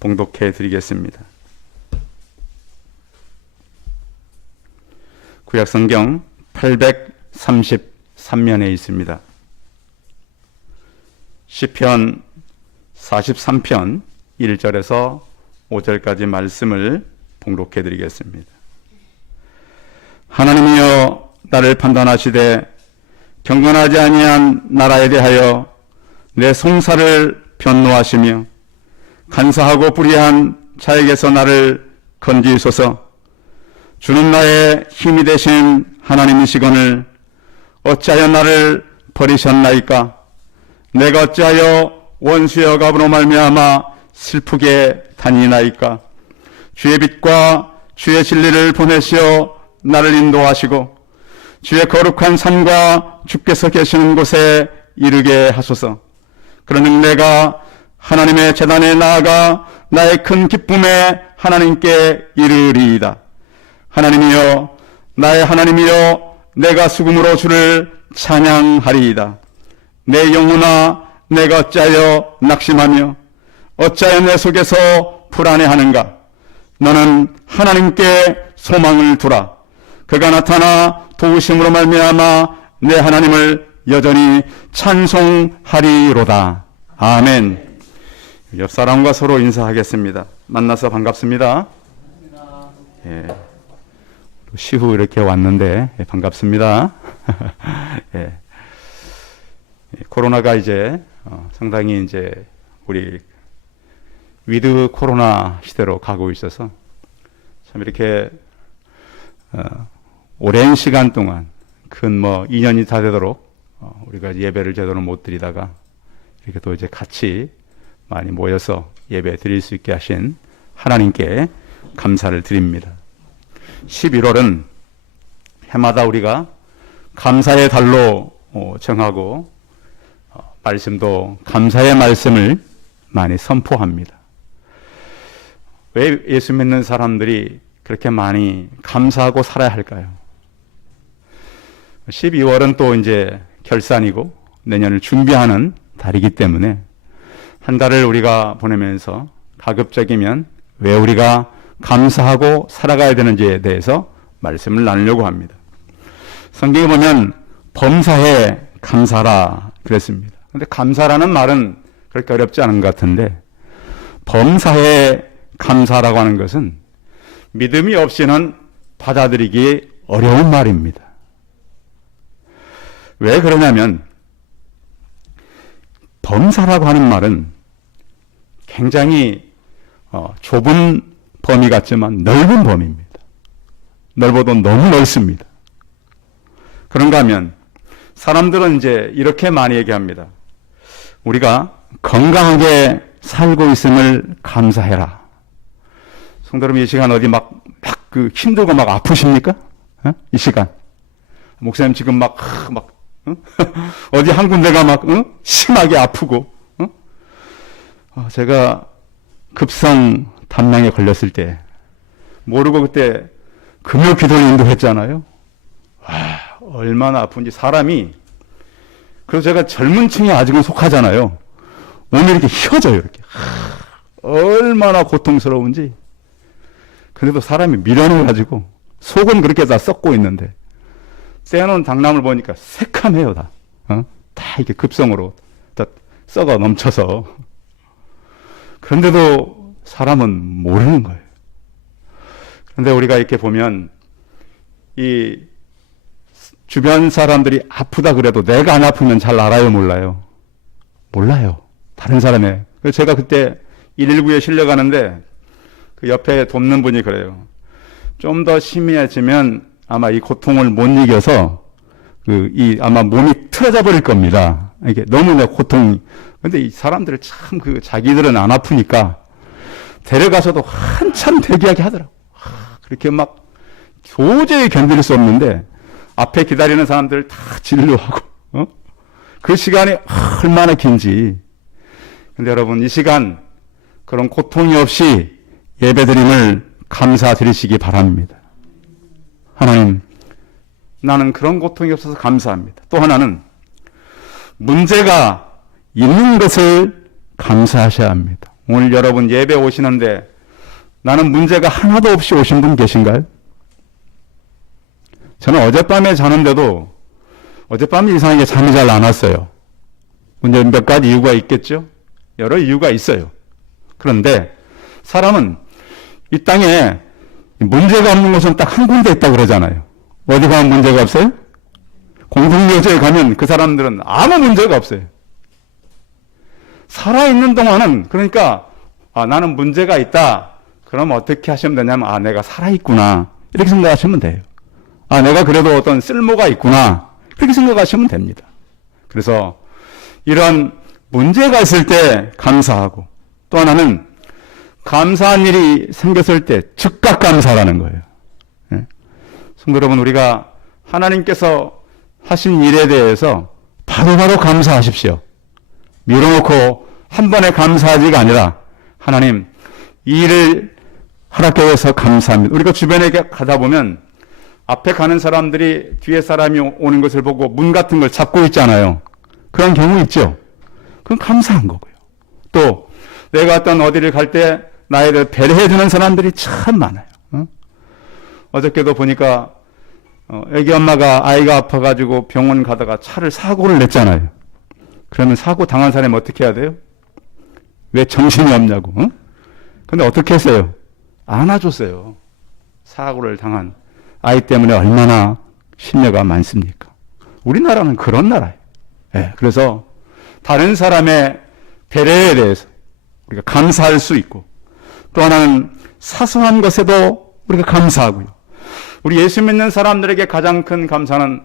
봉독해 드리겠습니다. 구약성경 833면에 있습니다. 시편 43편 1절에서 5절까지 말씀을 봉독해 드리겠습니다. 하나님이여 나를 판단하시되 경건하지 아니한 나라에 대하여 내 송사를 변노하시며 간사하고 불의한 자에게서 나를 건지소서. 주는 나의 힘이 되신 하나님이시거늘 어찌하여 나를 버리셨나이까? 내가 어찌하여 원수의 억압으로 말미암아 슬프게 다니나이까? 주의 빛과 주의 진리를 보내시어 나를 인도하시고 주의 거룩한 산과 주께서 계시는 곳에 이르게 하소서. 그러는 내가 하나님의 제단에 나아가 나의 큰 기쁨에 하나님께 이르리이다. 하나님이여 나의 하나님이여 내가 수금으로 주를 찬양하리이다. 내 영혼아 내가 어찌하여 낙심하며 어찌하여 내 속에서 불안해하는가? 너는 하나님께 소망을 두라. 그가 나타나 도우심으로 말미암아 내 하나님을 여전히 찬송하리로다. 아멘. 옆 사람과 서로 인사하겠습니다. 만나서 반갑습니다. 예. 시후 이렇게 왔는데 반갑습니다. 예. 코로나가 이제 상당히 이제 우리 위드 코로나 시대로 가고 있어서 참 이렇게 오랜 시간 동안 근 2년이 다 되도록 우리가 예배를 제대로 못 드리다가 이렇게 또 이제 같이 많이 모여서 예배 드릴 수 있게 하신 하나님께 감사를 드립니다. 11월은 해마다 우리가 감사의 달로 정하고 말씀도 감사의 말씀을 많이 선포합니다. 왜 예수 믿는 사람들이 그렇게 많이 감사하고 살아야 할까요? 12월은 또 이제 결산이고 내년을 준비하는 달이기 때문에 한 달을 우리가 보내면서 가급적이면 왜 우리가 감사하고 살아가야 되는지에 대해서 말씀을 나누려고 합니다. 성경에 보면 범사에 감사라 그랬습니다. 그런데 감사라는 말은 그렇게 어렵지 않은 것 같은데 범사에 감사라고 하는 것은 믿음이 없이는 받아들이기 어려운 말입니다. 왜 그러냐면 범사라고 하는 말은 굉장히 좁은 범위 같지만 넓은 범위입니다. 넓어도 너무 넓습니다. 그런가 하면 사람들은 이제 이렇게 많이 얘기합니다. 우리가 건강하게 살고 있음을 감사해라. 성도 여러분, 이 시간 어디 힘들고 아프십니까? 이 시간. 목사님 지금 어디 한 군데가 심하게 아프고, 제가 급성 담낭에 걸렸을 때, 모르고 그때 금요 기도를 인도했잖아요. 얼마나 아픈지 사람이, 그래서 제가 젊은 층에 아직은 속하잖아요. 몸이 이렇게 휘어져요, 이렇게. 얼마나 고통스러운지. 그래도 사람이 미련해가지고, 속은 그렇게 다 썩고 있는데, 떼어놓은 당나무를 보니까 새카매요, 다. 다 이렇게 급성으로 다 썩어 넘쳐서. 그런데도 사람은 모르는 거예요. 그런데 우리가 이렇게 보면, 이 주변 사람들이 아프다 그래도 내가 안 아프면 잘 알아요, 몰라요? 몰라요. 다른 사람의. 그래서 제가 그때 119에 실려가는데, 그 옆에 돕는 분이 그래요. 좀 더 심해지면 아마 이 고통을 못 이겨서 아마 몸이 틀어져 버릴 겁니다. 이게 너무나 고통이. 근데 이 사람들을 참 자기들은 안 아프니까 데려가서도 한참 대기하게 하더라고. 그렇게 도저히 견딜 수 없는데 앞에 기다리는 사람들 다 진료하고, 그 시간이 얼마나 긴지. 근데 여러분, 이 시간 그런 고통이 없이 예배드림을 감사드리시기 바랍니다. 하나님, 나는 그런 고통이 없어서 감사합니다. 또 하나는 문제가 있는 것을 감사하셔야 합니다. 오늘 여러분 예배 오시는데 나는 문제가 하나도 없이 오신 분 계신가요? 저는 어젯밤에 자는데도 어젯밤에 이상하게 잠이 잘 안 왔어요. 문제 몇 가지 이유가 있겠죠? 여러 이유가 있어요. 그런데 사람은 이 땅에 문제가 없는 곳은 딱 한 군데 있다고 그러잖아요. 어디 가면 문제가 없어요? 공동묘지에 가면 그 사람들은 아무 문제가 없어요. 살아있는 동안은 그러니까 나는 문제가 있다. 그럼 어떻게 하시면 되냐면 내가 살아있구나. 이렇게 생각하시면 돼요. 내가 그래도 어떤 쓸모가 있구나. 그렇게 생각하시면 됩니다. 그래서 이런 문제가 있을 때 감사하고 또 하나는 감사한 일이 생겼을 때 즉각 감사라는 거예요. 예? 성도 여러분, 우리가 하나님께서 하신 일에 대해서 바로바로 감사하십시오. 미뤄놓고 한 번에 감사하지가 아니라 하나님 이 일을 허락해 주셔서 감사합니다. 우리가 주변에 가다 보면 앞에 가는 사람들이 뒤에 사람이 오는 것을 보고 문 같은 걸 잡고 있잖아요. 그런 경우 있죠. 그건 감사한 거고요. 또 내가 어떤 어디를 갈 때 나에 대해 배려해 주는 사람들이 참 많아요. 어저께도 보니까 애기 엄마가 아이가 아파가지고 병원 가다가 차를 사고를 냈잖아요. 그러면 사고 당한 사람이 어떻게 해야 돼요? 왜 정신이 없냐고. 근데 어떻게 했어요? 안아줬어요. 사고를 당한 아이 때문에 얼마나 심려가 많습니까? 우리나라는 그런 나라예요. 네, 그래서 다른 사람의 배려에 대해서 우리가 감사할 수 있고 또 하나는 사소한 것에도 우리가 감사하고요. 우리 예수 믿는 사람들에게 가장 큰 감사는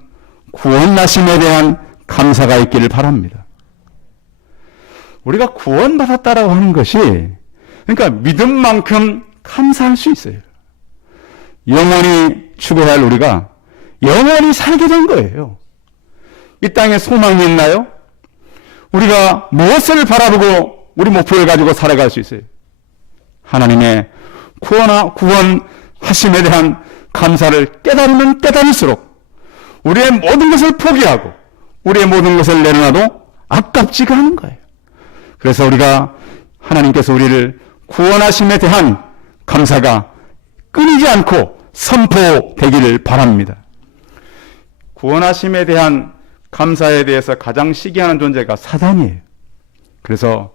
구원하심에 대한 감사가 있기를 바랍니다. 우리가 구원받았다라고 하는 것이 그러니까 믿음만큼 감사할 수 있어요. 영원히 죽어야 할 우리가 영원히 살게 된 거예요. 이 땅에 소망이 있나요? 우리가 무엇을 바라보고 우리 목표를 가지고 살아갈 수 있어요? 하나님의 구원하심에 대한 감사를 깨달으면 깨달을수록 우리의 모든 것을 포기하고 우리의 모든 것을 내려놔도 아깝지가 않은 거예요. 그래서 우리가 하나님께서 우리를 구원하심에 대한 감사가 끊이지 않고 선포되기를 바랍니다. 구원하심에 대한 감사에 대해서 가장 시기하는 존재가 사단이에요. 그래서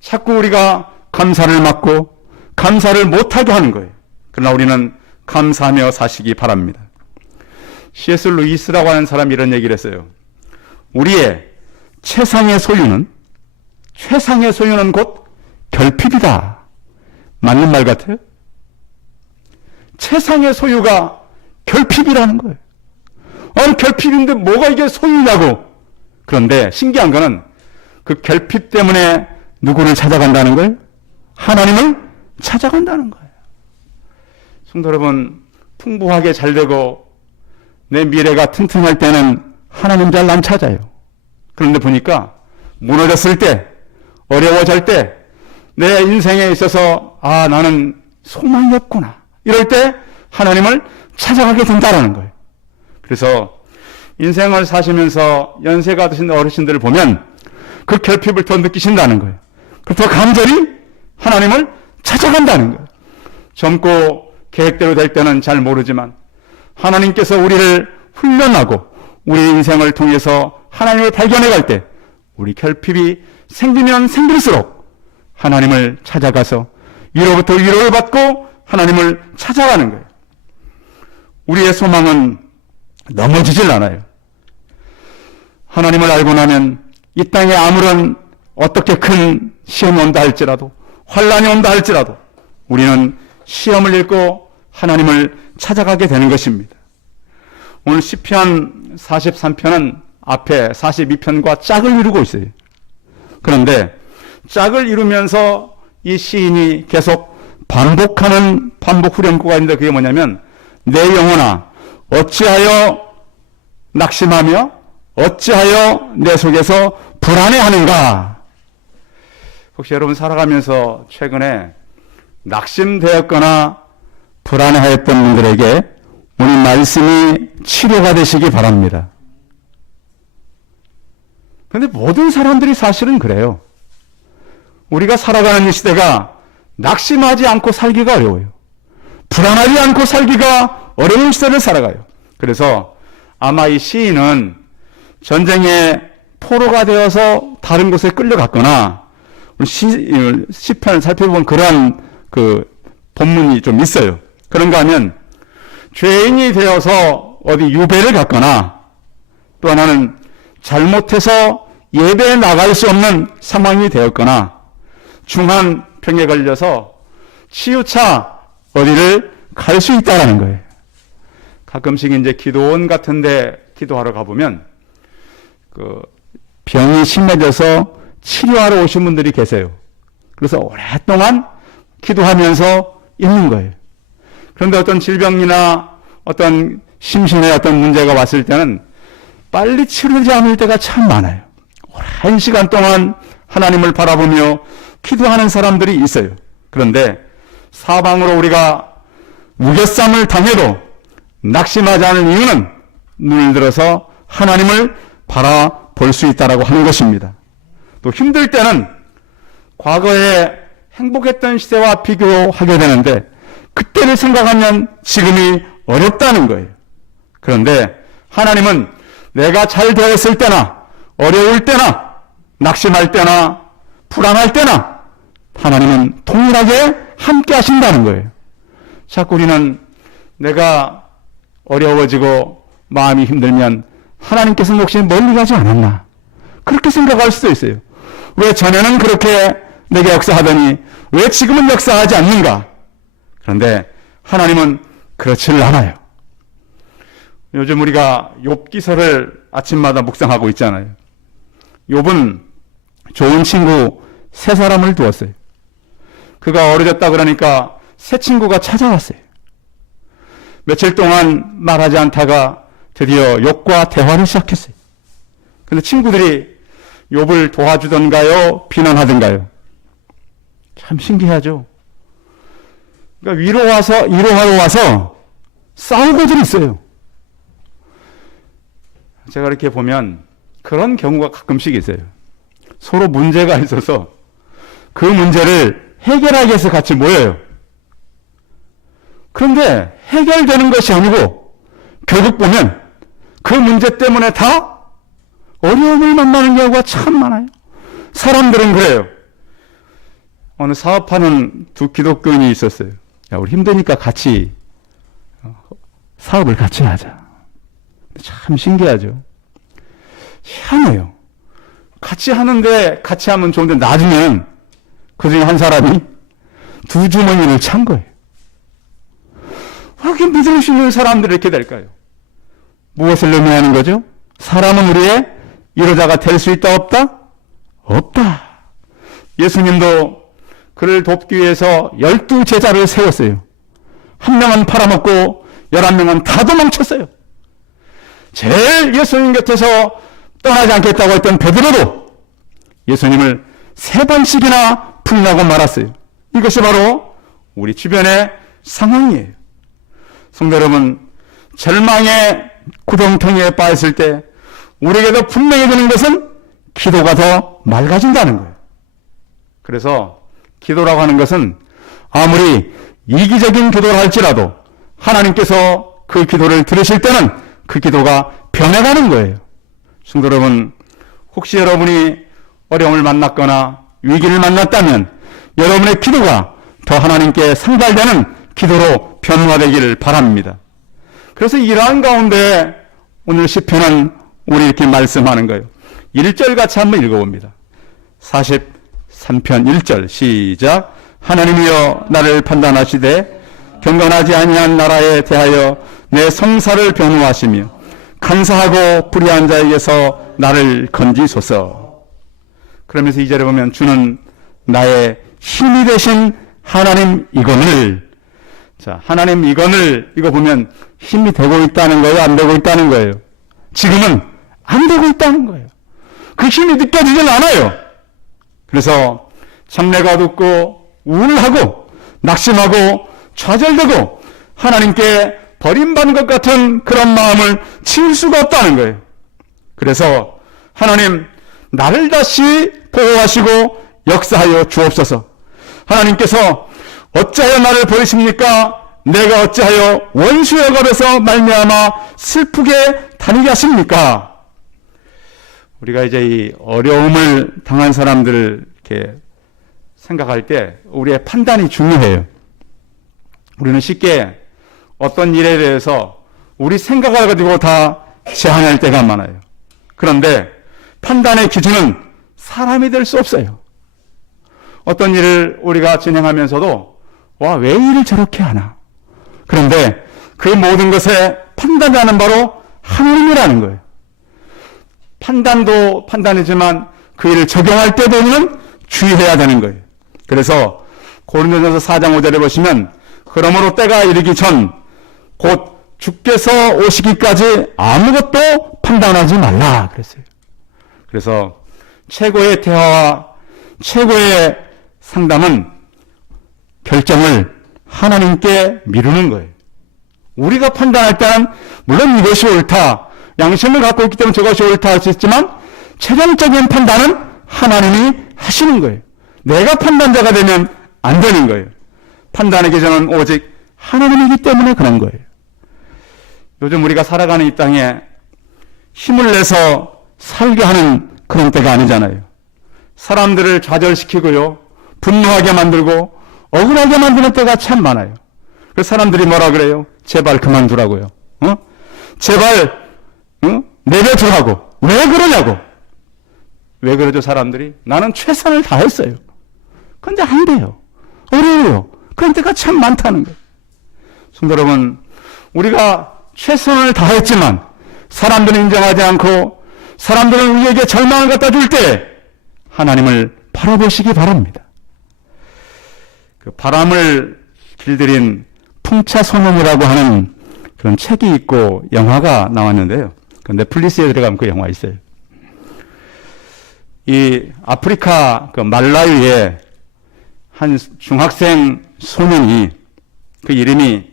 자꾸 우리가 감사를 막고 감사를 못하게 하는 거예요. 그러나 우리는 감사하며 사시기 바랍니다. C.S. 루이스라고 하는 사람이 이런 얘기를 했어요. 우리의 최상의 소유는 곧 결핍이다. 맞는 말 같아요? 최상의 소유가 결핍이라는 거예요. 결핍인데 뭐가 이게 소유냐고. 그런데 신기한 거는 그 결핍 때문에 누구를 찾아간다는 거예요? 하나님을 찾아간다는 거예요. 성도 여러분, 풍부하게 잘 되고 내 미래가 튼튼할 때는 하나님 잘 안 찾아요. 그런데 보니까 무너졌을 때, 어려워질 때, 내 인생에 있어서 나는 소망이 없구나. 이럴 때 하나님을 찾아가게 된다는 거예요. 그래서 인생을 사시면서 연세가 드신 어르신들을 보면 그 결핍을 더 느끼신다는 거예요. 더 간절히 하나님을 찾아간다는 거예요. 젊고 계획대로 될 때는 잘 모르지만 하나님께서 우리를 훈련하고 우리 인생을 통해서 하나님을 발견해 갈 때 우리 결핍이 생기면 생길수록 하나님을 찾아가서 위로부터 위로를 받고 하나님을 찾아가는 거예요. 우리의 소망은 넘어지질 않아요. 하나님을 알고 나면 이 땅에 아무런 어떻게 큰 시험이 온다 할지라도 환란이 온다 할지라도 우리는 시험을 읽고 하나님을 찾아가게 되는 것입니다. 오늘 시편 43편은 앞에 42편과 짝을 이루고 있어요. 그런데 짝을 이루면서 이 시인이 계속 반복하는 반복 후렴구가 있는데 그게 뭐냐면 내 영혼아 어찌하여 낙심하며 어찌하여 내 속에서 불안해하는가. 혹시 여러분 살아가면서 최근에 낙심되었거나 불안해하였던 분들에게 오늘 말씀이 치료가 되시기 바랍니다. 그런데 모든 사람들이 사실은 그래요. 우리가 살아가는 이 시대가 낙심하지 않고 살기가 어려워요. 불안하지 않고 살기가 어려운 시대를 살아가요. 그래서 아마 이 시인은 전쟁의 포로가 되어서 다른 곳에 끌려갔거나 시편을 살펴보면 그러한 본문이 좀 있어요. 그런가 하면 죄인이 되어서 어디 유배를 갔거나 또 하나는 잘못해서 예배에 나갈 수 없는 상황이 되었거나 중한 병에 걸려서 치유차 어디를 갈 수 있다는 거예요. 가끔씩 이제 기도원 같은데 기도하러 가보면 병이 심해져서 치료하러 오신 분들이 계세요. 그래서 오랫동안 기도하면서 있는 거예요. 그런데 어떤 질병이나 어떤 심신의 어떤 문제가 왔을 때는 빨리 치료되지 않을 때가 참 많아요. 오랜 시간 동안 하나님을 바라보며 기도하는 사람들이 있어요. 그런데 사방으로 우리가 무결sam을 당해도 낙심하지 않은 이유는 눈을 들어서 하나님을 바라볼 수 있다라고 하는 것입니다. 또 힘들 때는 과거에 행복했던 시대와 비교하게 되는데 그때를 생각하면 지금이 어렵다는 거예요. 그런데 하나님은 내가 잘 되었을 때나 어려울 때나 낙심할 때나 불안할 때나 하나님은 동일하게 함께 하신다는 거예요. 자꾸 우리는 내가 어려워지고 마음이 힘들면 하나님께서는 혹시 멀리 가지 않았나 그렇게 생각할 수도 있어요. 왜 전에는 그렇게 내게 역사하더니 왜 지금은 역사하지 않는가? 그런데 하나님은 그렇지를 않아요. 요즘 우리가 욥기서를 아침마다 묵상하고 있잖아요. 욥은 좋은 친구 세 사람을 두었어요. 그가 어려졌다 그러니까 새 친구가 찾아왔어요. 며칠 동안 말하지 않다가 드디어 욥과 대화를 시작했어요. 근데 친구들이 욥을 도와주던가요? 비난하던가요? 참 신기하죠? 그러니까 위로하러 와서 싸우고들 있어요. 제가 이렇게 보면 그런 경우가 가끔씩 있어요. 서로 문제가 있어서 그 문제를 해결하기 위해서 같이 모여요. 그런데 해결되는 것이 아니고 결국 보면 그 문제 때문에 다 어려움을 만나는 경우가 참 많아요. 사람들은 그래요. 어느 사업하는 두 기독교인이 있었어요. 야, 우리 힘드니까 같이 사업을 같이 하자. 참 신기하죠. 희한해요. 같이 하는데 같이 하면 좋은데 나중엔 그 중에 한 사람이 두 주머니를 찬 거예요. 왜 이렇게 믿을 수 있는 사람들이 이렇게 될까요? 무엇을 의미하는 거죠? 사람은 우리의 이루자가 될 수 있다 없다? 없다. 예수님도 그를 돕기 위해서 12제자를 세웠어요. 한 명은 팔아먹고 11명은 다 도망쳤어요. 제일 예수님 곁에서 떠나지 않겠다고 했던 베드로도 예수님을 3번씩이나 부인하고 말았어요. 이것이 바로 우리 주변의 상황이에요. 성도 여러분, 절망의 구덩텅이에 빠졌을 때 우리에게도 분명히 되는 것은 기도가 더 맑아진다는 거예요. 그래서 기도라고 하는 것은 아무리 이기적인 기도를 할지라도 하나님께서 그 기도를 들으실 때는 그 기도가 변해가는 거예요. 성도 여러분, 혹시 여러분이 어려움을 만났거나 위기를 만났다면 여러분의 기도가 더 하나님께 상달되는 기도로 변화되기를 바랍니다. 그래서 이러한 가운데 오늘 시편은 우리 이렇게 말씀하는 거예요. 1절 같이 한번 읽어봅니다. 43편 1절 시작. 하나님이여 나를 판단하시되 경건하지 아니한 나라에 대하여 내 성사를 변호하시며 간사하고 불의한 자에게서 나를 건지소서. 그러면서 2절에 보면 주는 나의 힘이 되신 하나님이거늘. 자, 하나님이거늘 이거 보면 힘이 되고 있다는 거예요? 안 되고 있다는 거예요? 지금은 안 되고 있다는 거예요. 그 힘이 느껴지질 않아요. 그래서 잡내가 돋고 우울하고 낙심하고 좌절되고 하나님께 버림받은 것 같은 그런 마음을 치울 수가 없다는 거예요. 그래서 하나님 나를 다시 보호하시고 역사하여 주옵소서. 하나님께서 어찌하여 나를 버리십니까? 내가 어찌하여 원수의 억압에서 말미암아 슬프게 다니게 하십니까? 우리가 이제 이 어려움을 당한 사람들을 이렇게 생각할 때 우리의 판단이 중요해요. 우리는 쉽게 어떤 일에 대해서 우리 생각을 가지고 다 제한할 때가 많아요. 그런데 판단의 기준은 사람이 될 수 없어요. 어떤 일을 우리가 진행하면서도 와, 왜 일을 저렇게 하나? 그런데 그 모든 것에 판단하는 바로 하나님이라는 거예요. 판단도 판단이지만 그 일을 적용할 때도 우리는 주의해야 되는 거예요. 그래서 고린도전서 4장 5절에 보시면 그러므로 때가 이르기 전 곧 주께서 오시기까지 아무것도 판단하지 말라 그랬어요. 그래서 최고의 대화와 최고의 상담은 결정을 하나님께 미루는 거예요. 우리가 판단할 때는 물론 이것이 옳다, 양심을 갖고 있기 때문에 저것이 옳다 할 수 있지만 최종적인 판단은 하나님이 하시는 거예요. 내가 판단자가 되면 안 되는 거예요. 판단의 기준은 오직 하나님이기 때문에 그런 거예요. 요즘 우리가 살아가는 이 땅에 힘을 내서 살게 하는 그런 때가 아니잖아요. 사람들을 좌절시키고요, 분노하게 만들고 억울하게 만드는 때가 참 많아요. 그래서 사람들이 뭐라 그래요? 제발 그만두라고요. 제발 내려주라고. 왜 그러냐고. 왜 그러죠 사람들이? 나는 최선을 다했어요. 그런데 안 돼요. 어려워요. 그런 때가 참 많다는 거예요. 성도 여러분, 우리가 최선을 다했지만 사람들은 인정하지 않고 사람들은 우리에게 절망을 갖다 줄 때 하나님을 바라보시기 바랍니다. 그 바람을 길들인 풍차소년이라고 하는 그런 책이 있고 영화가 나왔는데요. 그 넷플릭스에 들어가면 그 영화 있어요. 이 아프리카 그 말라위의 한 중학생 소년이 그 이름이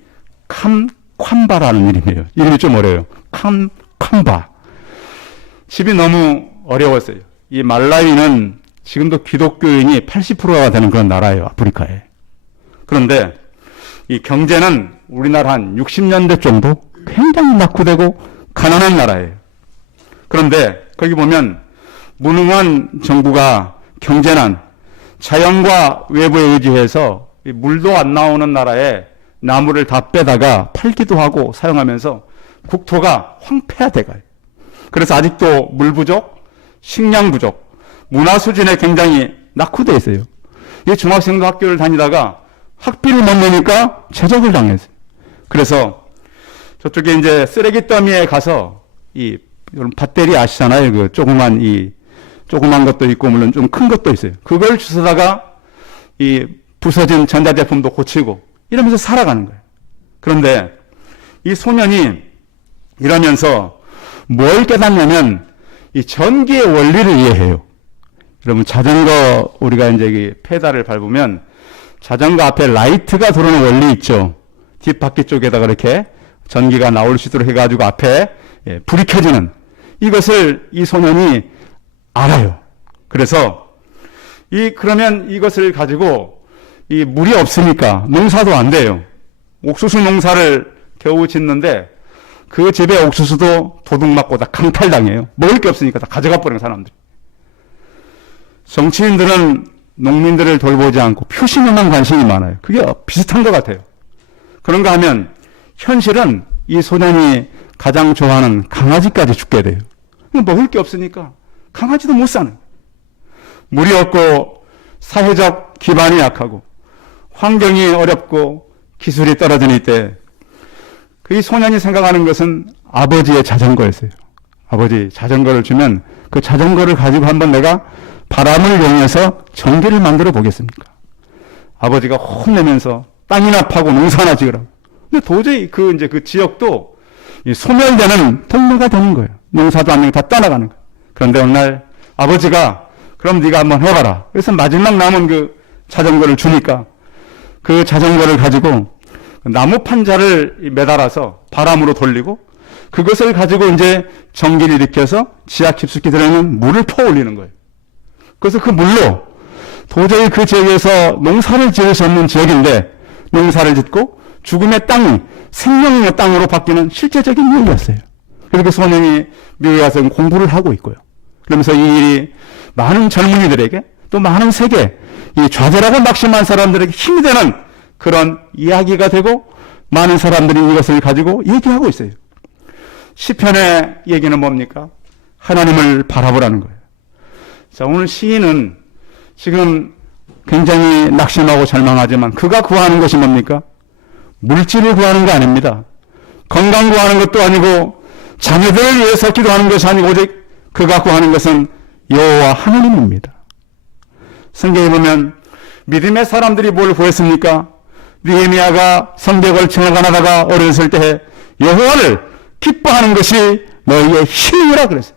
캄바라는 이름이에요. 이름이 좀 어려워요. 캄바. 집이 너무 어려웠어요. 이 말라위는 지금도 기독교인이 80%가 되는 그런 나라예요. 아프리카에. 그런데 이 경제는 우리나라 한 60년대 정도 굉장히 낙후되고 가난한 나라예요. 그런데 거기 보면 무능한 정부가 경제난, 자연과 외부에 의지해서 물도 안 나오는 나라에 나무를 다 빼다가 팔기도 하고 사용하면서 국토가 황폐화돼가요. 그래서 아직도 물 부족, 식량 부족, 문화 수준에 굉장히 낙후되어 있어요. 이 중학생도 학교를 다니다가 학비를 못 내니까 제적을 당했어요. 그래서 저쪽에 이제 쓰레기 더미에 가서 이 여러분 밭대리 아시잖아요. 그 조그만 것도 있고 물론 좀 큰 것도 있어요. 그걸 주워다가 이 부서진 전자제품도 고치고 이러면서 살아가는 거예요. 그런데 이 소년이 이러면서 뭘 깨닫냐면 이 전기의 원리를 이해해요. 여러분 자전거 우리가 이제 이 페달을 밟으면 자전거 앞에 라이트가 들어오는 원리 있죠. 뒷바퀴 쪽에다가 이렇게 전기가 나올 수 있도록 해가지고 앞에 불이 켜지는 이것을 이 소년이 알아요. 그래서 그러면 이것을 가지고 이 물이 없으니까 농사도 안 돼요. 옥수수 농사를 겨우 짓는데 그 집의 옥수수도 도둑 맞고 다 강탈당해요. 먹을 게 없으니까 다 가져가 버리는 사람들이. 정치인들은 농민들을 돌보지 않고 표심에만 관심이 많아요. 그게 비슷한 것 같아요. 그런가 하면 현실은 이 소년이 가장 좋아하는 강아지까지 죽게 돼요. 먹을 게 없으니까 강아지도 못 사는 거예요. 물이 없고 사회적 기반이 약하고 환경이 어렵고 기술이 떨어진 이때 그 소년이 생각하는 것은 아버지의 자전거였어요. 아버지 자전거를 주면 그 자전거를 가지고 한번 내가 바람을 이용해서 전기를 만들어 보겠습니까? 아버지가 혼내면서 땅이나 파고 농사나 지으라고. 근데 도저히 그 지역도 소멸되는 통로가 되는 거예요. 농사도 안 되고 다 떠나가는 거예요. 그런데 어느 날 아버지가 그럼 네가 한번 해봐라. 그래서 마지막 남은 그 자전거를 주니까 그 자전거를 가지고 나무 판자를 매달아서 바람으로 돌리고 그것을 가지고 이제 전기를 일으켜서 지하 깊숙이 들어있는 물을 퍼올리는 거예요. 그래서 그 물로 도저히 그 지역에서 농사를 지을 수 없는 지역인데 농사를 짓고 죽음의 땅이 생명의 땅으로 바뀌는 실제적인 일이었어요. 그렇게 소년이 미국에 가서 공부를 하고 있고요. 그러면서 이 일이 많은 젊은이들에게 또 많은 세계, 이 좌절하고 낙심한 사람들에게 힘이 되는 그런 이야기가 되고 많은 사람들이 이것을 가지고 얘기하고 있어요. 시편의 얘기는 뭡니까? 하나님을 바라보라는 거예요. 자, 오늘 시인은 지금 굉장히 낙심하고 절망하지만 그가 구하는 것이 뭡니까? 물질을 구하는 게 아닙니다. 건강 구하는 것도 아니고 자녀들을 위해서 기도하는 것이 아니고 오직 그가 구하는 것은 여호와 하나님입니다. 성경에 보면 믿음의 사람들이 뭘 구했습니까? 느헤미야가 성벽을 지나가다가 어렸을 때 여호와를 기뻐하는 것이 너희의 힘이라 그랬어요.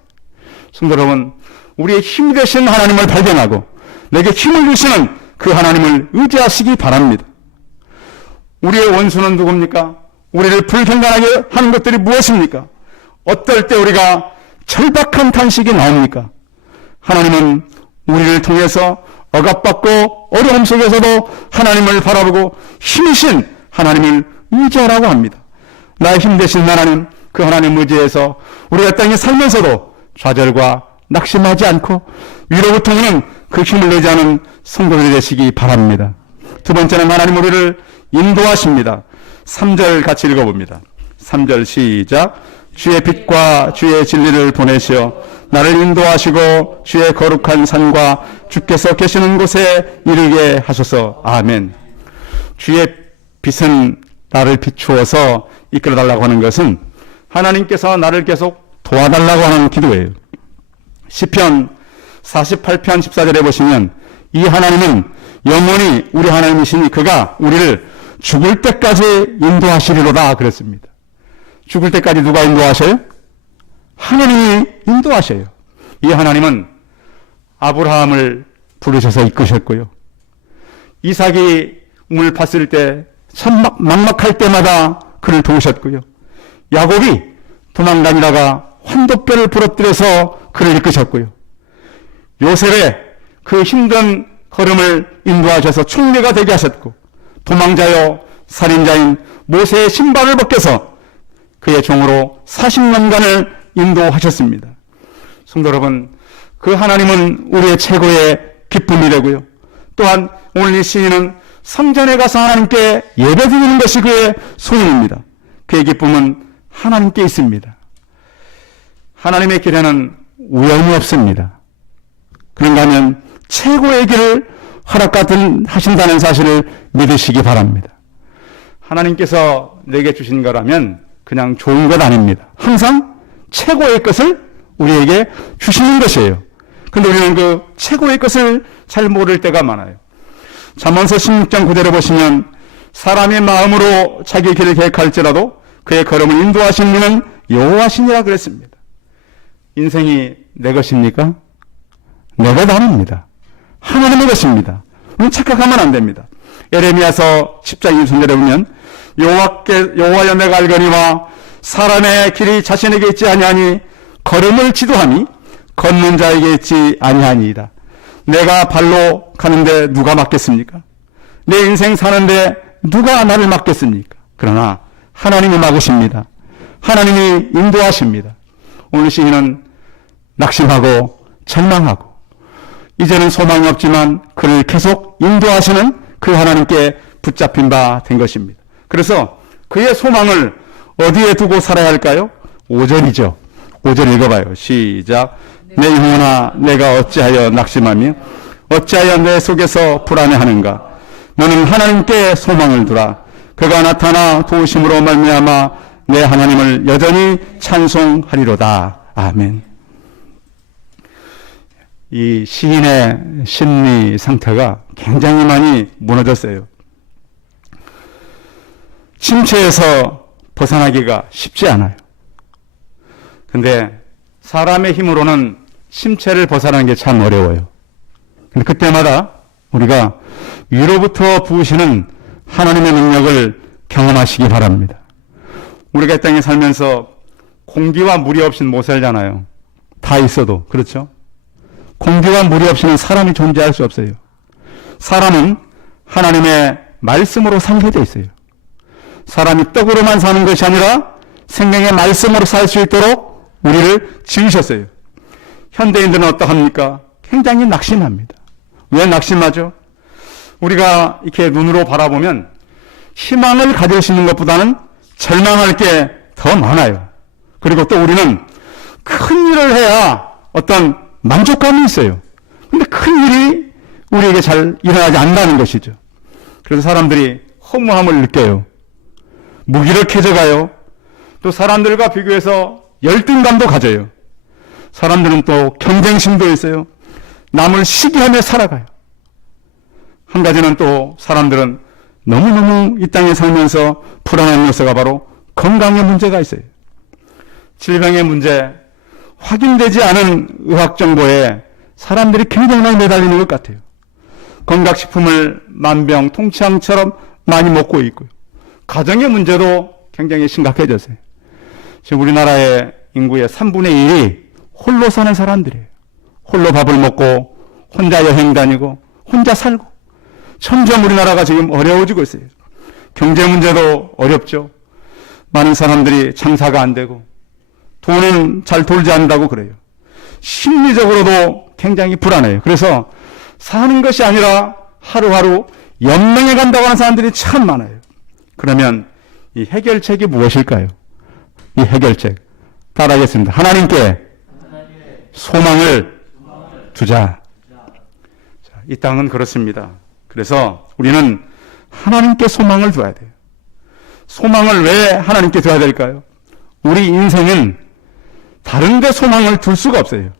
성도 여러분, 우리의 힘이 되신 하나님을 발견하고 내게 힘을 주시는 그 하나님을 의지하시기 바랍니다. 우리의 원수는 누굽니까? 우리를 불평간하게 하는 것들이 무엇입니까? 어떨 때 우리가 절박한 탄식이 나옵니까? 하나님은 우리를 통해서 억압받고 어려움 속에서도 하나님을 바라보고 힘이신 하나님을 의지하라고 합니다. 나의 힘 되신 하나님, 그 하나님 의지해서 우리가 땅에 살면서도 좌절과 낙심하지 않고 위로부터 오는 그 힘을 의지하는 성도들이 되시기 바랍니다. 두 번째는 하나님 우리를 인도하십니다. 3절 같이 읽어봅니다. 3절 시작. 주의 빛과 주의 진리를 보내시어 나를 인도하시고 주의 거룩한 산과 주께서 계시는 곳에 이르게 하소서. 아멘. 주의 빛은 나를 비추어서 이끌어달라고 하는 것은 하나님께서 나를 계속 도와달라고 하는 기도예요. 시편 48편 14절에 보시면 이 하나님은 영원히 우리 하나님이시니 그가 우리를 죽을 때까지 인도하시리로다 그랬습니다. 죽을 때까지 누가 인도하셔요? 하나님이 인도하셔요. 이 하나님은 아브라함을 부르셔서 이끄셨고요. 이삭이 물 팠을 때 참 막막할 때마다 그를 도우셨고요. 야곱이 도망다니다가 환도뼈를 부러뜨려서 그를 이끄셨고요. 요셉의 그 힘든 걸음을 인도하셔서 총리가 되게 하셨고 도망자여 살인자인 모세의 신발을 벗겨서 그의 종으로 40년간을 인도하셨습니다. 성도 여러분, 그 하나님은 우리의 최고의 기쁨이 되고요. 또한 오늘 이 시인은 성전에 가서 하나님께 예배드리는 것이 그의 소원입니다. 그의 기쁨은 하나님께 있습니다. 하나님의 길에는 우연이 없습니다. 그런가 하면 최고의 길을 허락하신다는 사실을 믿으시기 바랍니다. 하나님께서 내게 주신 거라면 그냥 좋은 것 아닙니다. 항상 최고의 것을 우리에게 주시는 것이에요. 그런데 우리는 그 최고의 것을 잘 모를 때가 많아요. 잠언서 16장 9절에 보시면 사람의 마음으로 자기 길을 계획할지라도 그의 걸음을 인도하신 이는 여호와시니라 그랬습니다. 인생이 내 것입니까? 내 것 아닙니다. 하나님의 것입니다. 우리는 착각하면 안 됩니다. 에레미야서 10장 1절에 보면 여호와여 내가 알거니와 사람의 길이 자신에게 있지 아니하니 걸음을 지도함이 걷는 자에게 있지 아니하니이다. 내가 발로 가는데 누가 막겠습니까? 내 인생 사는데 누가 나를 막겠습니까? 그러나 하나님이 막으십니다. 하나님이 인도하십니다. 오늘 시인은 낙심하고 절망하고 이제는 소망이 없지만 그를 계속 인도하시는 그 하나님께 붙잡힌 바 된 것입니다. 그래서 그의 소망을 어디에 두고 살아야 할까요? 5절이죠. 5절 읽어봐요. 시작. 내 영혼아 내가 어찌하여 낙심하며 어찌하여 내 속에서 불안해하는가. 너는 하나님께 소망을 두라. 그가 나타나 도우심으로 말미암아 내 하나님을 여전히 찬송하리로다. 아멘. 이 시인의 심리 상태가 굉장히 많이 무너졌어요. 침체에서 벗어나기가 쉽지 않아요. 근데 사람의 힘으로는 침체를 벗어나는 게 참 어려워요. 근데 그때마다 우리가 위로부터 부으시는 하나님의 능력을 경험하시기 바랍니다. 우리가 이 땅에 살면서 공기와 물이 없이는 못 살잖아요. 다 있어도. 그렇죠? 공기와 물이 없이는 사람이 존재할 수 없어요. 사람은 하나님의 말씀으로 살게 돼 있어요. 사람이 떡으로만 사는 것이 아니라 생명의 말씀으로 살 수 있도록 우리를 지으셨어요. 현대인들은 어떠합니까? 굉장히 낙심합니다. 왜 낙심하죠? 우리가 이렇게 눈으로 바라보면 희망을 가질 수 있는 것보다는 절망할 게 더 많아요. 그리고 또 우리는 큰 일을 해야 어떤 만족감이 있어요. 근데 큰 일이 우리에게 잘 일어나지 않는다는 것이죠. 그래서 사람들이 허무함을 느껴요. 무기력해져가요. 또 사람들과 비교해서 열등감도 가져요. 사람들은 또 경쟁심도 있어요. 남을 시기하며 살아가요. 한 가지는 또 사람들은 너무너무 이 땅에 살면서 불안한 요소가 바로 건강의 문제가 있어요. 질병의 문제, 확인되지 않은 의학 정보에 사람들이 굉장히 많이 매달리는 것 같아요. 건강식품을 만병통치약처럼 많이 먹고 있고요. 가정의 문제도 굉장히 심각해졌어요. 지금 우리나라의 인구의 3분의 1이 홀로 사는 사람들이에요. 홀로 밥을 먹고 혼자 여행 다니고 혼자 살고 점점 우리나라가 지금 어려워지고 있어요. 경제 문제도 어렵죠. 많은 사람들이 장사가 안 되고 돈은 잘 돌지 않는다고 그래요. 심리적으로도 굉장히 불안해요. 그래서 사는 것이 아니라 하루하루 연명해 간다고 하는 사람들이 참 많아요. 그러면 이 해결책이 무엇일까요? 이 해결책 따라하겠습니다. 하나님께 소망을 두자. 자, 이 땅은 그렇습니다. 그래서 우리는 하나님께 소망을 두어야 돼요. 소망을 왜 하나님께 둬야 될까요? 우리 인생은 다른 데 소망을 둘 수가 없어요.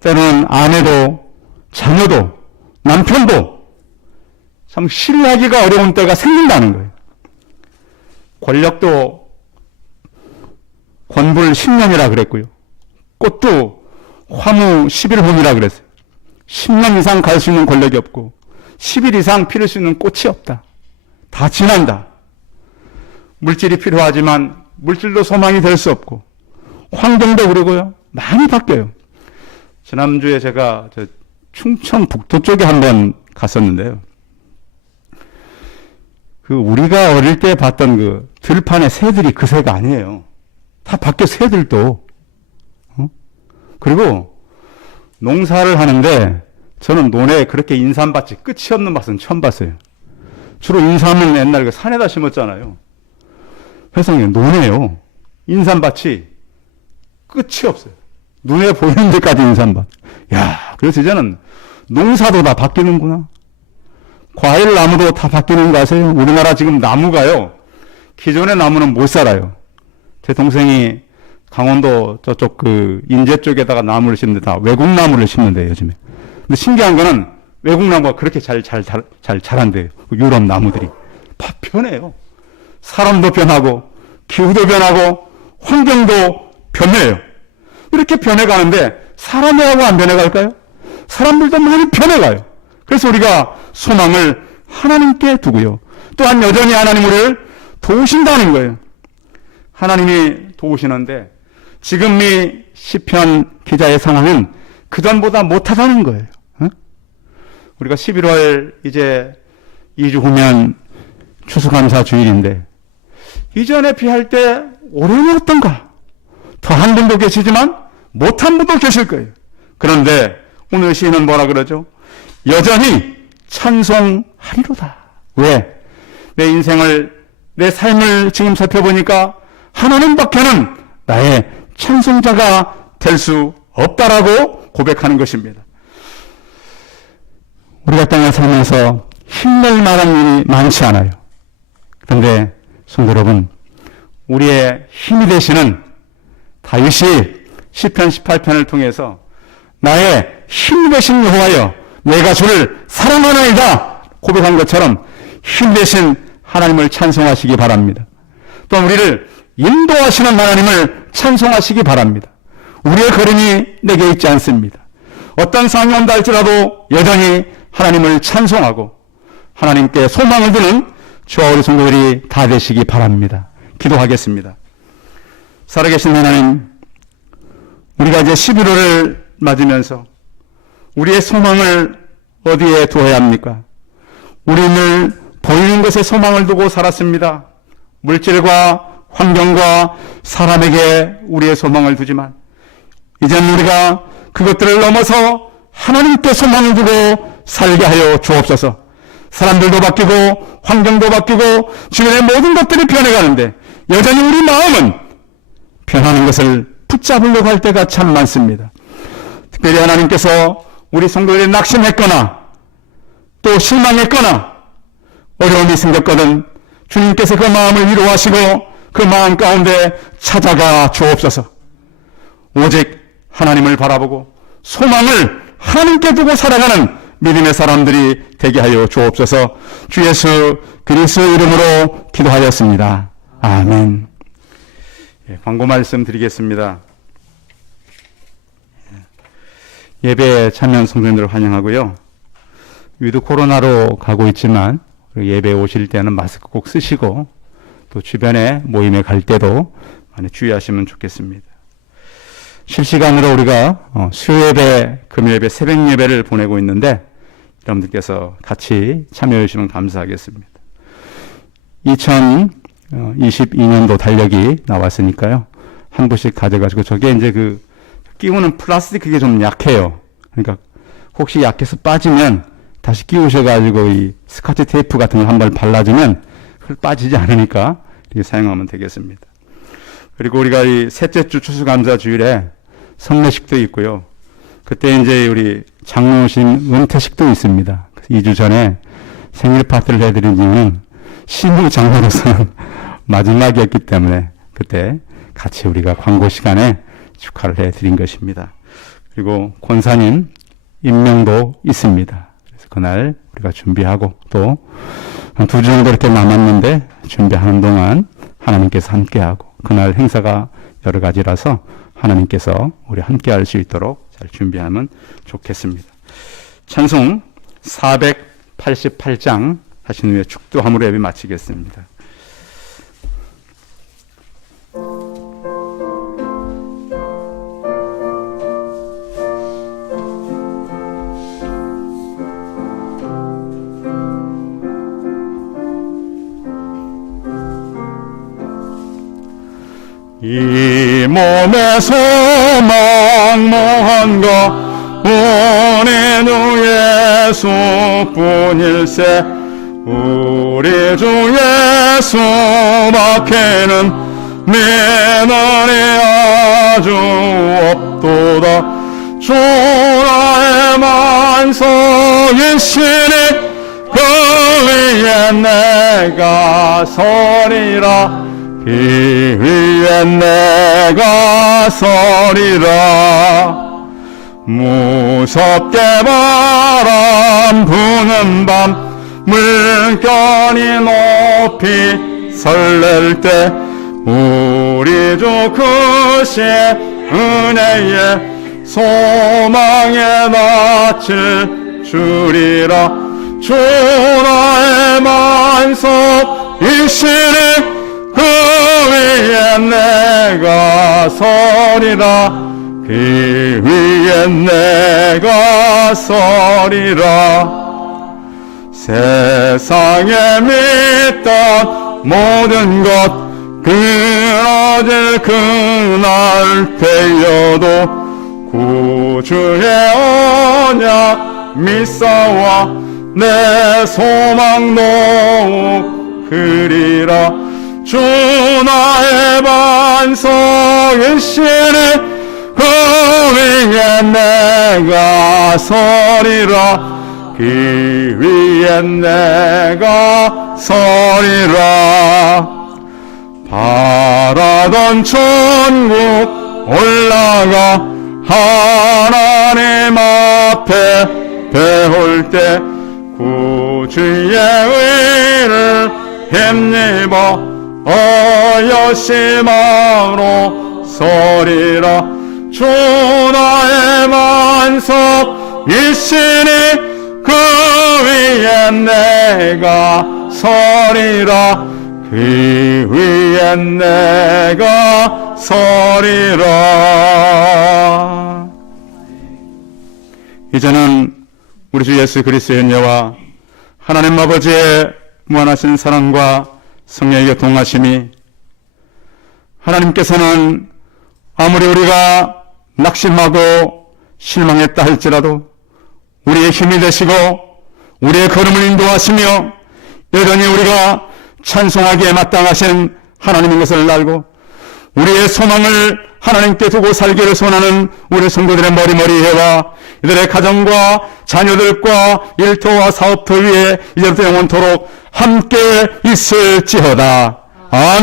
때로는 아내도 자녀도 남편도 참 신뢰하기가 어려운 때가 생긴다는 거예요. 권력도 권불 10년이라 그랬고요. 꽃도 화무 11혼이라 그랬어요. 10년 이상 갈 수 있는 권력이 없고 10일 이상 피울 수 있는 꽃이 없다. 다 지난다. 물질이 필요하지만 물질도 소망이 될 수 없고 환경도 그러고요. 많이 바뀌어요. 지난주에 제가 충청북도 쪽에 한번 갔었는데요. 그 우리가 어릴 때 봤던 그 들판의 새들이 그 새가 아니에요. 다 바뀌어 새들도. 그리고 농사를 하는데 저는 논에 그렇게 인삼밭이 끝이 없는 밭은 처음 봤어요. 주로 인삼은 옛날 그 산에다 심었잖아요. 세상에 논에요. 인삼밭이 끝이 없어요. 눈에 보이는 데까지 인삼밭. 야, 그래서 이제는 농사도 다 바뀌는구나. 과일 나무도 다 바뀌는 거 아세요? 우리나라 지금 나무가요. 기존의 나무는 못 살아요. 제 동생이 강원도 저쪽 그 인제 쪽에다가 나무를 심는데 다 외국 나무를 심는데요, 요즘에. 근데 신기한 거는 외국 나무가 그렇게 잘 자란대요. 유럽 나무들이. 다 변해요. 사람도 변하고, 기후도 변하고, 환경도 변해요. 이렇게 변해가는데, 사람이라고 안 변해갈까요? 사람들도 많이 변해가요. 그래서 우리가 소망을 하나님께 두고요. 또한 여전히 하나님 우리를 도우신다는 거예요. 하나님이 도우시는데, 지금 이 시편 기자의 상황은 그전보다 못하다는 거예요. 우리가 11월 이제 2주 후면 추수감사 주일인데 이전에 비할 때 올해는 어떤가? 더 한 분도 계시지만 못한 분도 계실 거예요. 그런데 오늘 시인은 뭐라 그러죠? 여전히 찬송하리로다. 왜? 내 인생을, 내 삶을 지금 살펴보니까 하나님밖에는 나의 찬송자가 될 수 없다라고 고백하는 것입니다. 우리가 땅에 살면서 힘낼 만한 일이 많지 않아요. 그런데 성도 여러분, 우리의 힘이 되시는 다윗이 시편 18편을 통해서 나의 힘이 되신 여호와여 내가 주를 사랑하나이다 고백한 것처럼 힘 되신 하나님을 찬송하시기 바랍니다. 또 우리를 인도하시는 하나님을 찬송하시기 바랍니다. 우리의 걸음이 내게 있지 않습니다. 어떤 상황이 온다 할지라도 여전히 하나님을 찬송하고 하나님께 소망을 두는 저와 우리 성도들이 다 되시기 바랍니다. 기도하겠습니다. 살아계신 하나님, 우리가 이제 11월을 맞으면서 우리의 소망을 어디에 두어야 합니까? 우리는 보이는 것에 소망을 두고 살았습니다. 물질과 환경과 사람에게 우리의 소망을 두지만 이제는 우리가 그것들을 넘어서 하나님께 소망을 두고 살게 하여 주옵소서. 사람들도 바뀌고 환경도 바뀌고 주변의 모든 것들이 변해가는데 여전히 우리 마음은 변하는 것을 붙잡으려고 할 때가 참 많습니다. 특별히 하나님께서 우리 성도들이 낙심했거나 또 실망했거나 어려움이 생겼거든 주님께서 그 마음을 위로하시고 그 마음 가운데 찾아가 주옵소서. 오직 하나님을 바라보고 소망을 하나님께 두고 살아가는 믿음의 사람들이 되게 하여 주옵소서. 주 예수 그리스도의 이름으로 기도하였습니다. 아멘. 광고 말씀 드리겠습니다. 예배에 참여한 성도님들을 환영하고요. 위드 코로나로 가고 있지만 예배 오실 때는 마스크 꼭 쓰시고 또 주변에 모임에 갈 때도 많이 주의하시면 좋겠습니다. 실시간으로 우리가 수요예배, 금요예배, 새벽예배를 보내고 있는데 여러분들께서 같이 참여해 주시면 감사하겠습니다. 2022년도 달력이 나왔으니까요. 한 부씩 가져가지고 저게 이제 그 끼우는 플라스틱 그게 좀 약해요. 그러니까 혹시 약해서 빠지면 다시 끼우셔가지고 이 스카치 테이프 같은 거 한 번 발라주면 빠지지 않으니까 이렇게 사용하면 되겠습니다. 그리고 우리가 이 셋째 주 추수감사 주일에 성례식도 있고요. 그때 이제 우리 장로신 은퇴식도 있습니다. 2주 전에 생일 파티를 해드린 이유는 신부 장로로서는 마지막이었기 때문에 그때 같이 우리가 광고 시간에 축하를 해드린 것입니다. 그리고 권사님 임명도 있습니다. 그래서 그날 우리가 준비하고 또 한 2주 정도 이렇게 남았는데 준비하는 동안 하나님께서 함께하고 그날 행사가 여러 가지라서 하나님께서 우리 함께할 수 있도록 잘 준비하면 좋겠습니다. 찬송 488장 하신 후에 축도함으로 예배 마치겠습니다. 이 몸의 소망 무한가 우리 주 예수뿐일세 우리 주 예수 밖에는 믿음이 아주 없도다. 주 나의 만성이시니 그 위에 내가 서리라. 그 위에 내가 서리라. 무섭게 바람 부는 밤 물결이 높이 설렐 때 우리 주 크신 은혜에 소망의 낯을 주리라. 주 나의 만성이시니 그 위에 내가 서리라. 그 위에 내가 서리라. 세상에 믿던 모든 것 끊어질 그날 되어도 구주의 언약 믿사와 내 소망 더욱 크리라. 주 나의 반석이시니 그 위에 내가 서리라. 그 위에 내가 서리라. 바라던 천국 올라가 하나님 앞에 배울 때 구주의 의를 힘입어 어여심함으로 서리라. 주 나의 만석이시니 그 위에 내가 서리라. 그 위에 내가 서리라. 이제는 우리 주 예수 그리스도의 은혜와 하나님 아버지의 무한하신 사랑과 성령의 교통하심이 하나님께서는 아무리 우리가 낙심하고 실망했다 할지라도 우리의 힘이 되시고 우리의 걸음을 인도하시며 여전히 우리가 찬송하기에 마땅하신 하나님인 것을 알고 우리의 소망을 하나님께 두고 살기를 소원하는 우리 성도들의 머리머리해와 이들의 가정과 자녀들과 일터와 사업터 위에 이제부터 영원토록 함께 있을지어다. 아멘.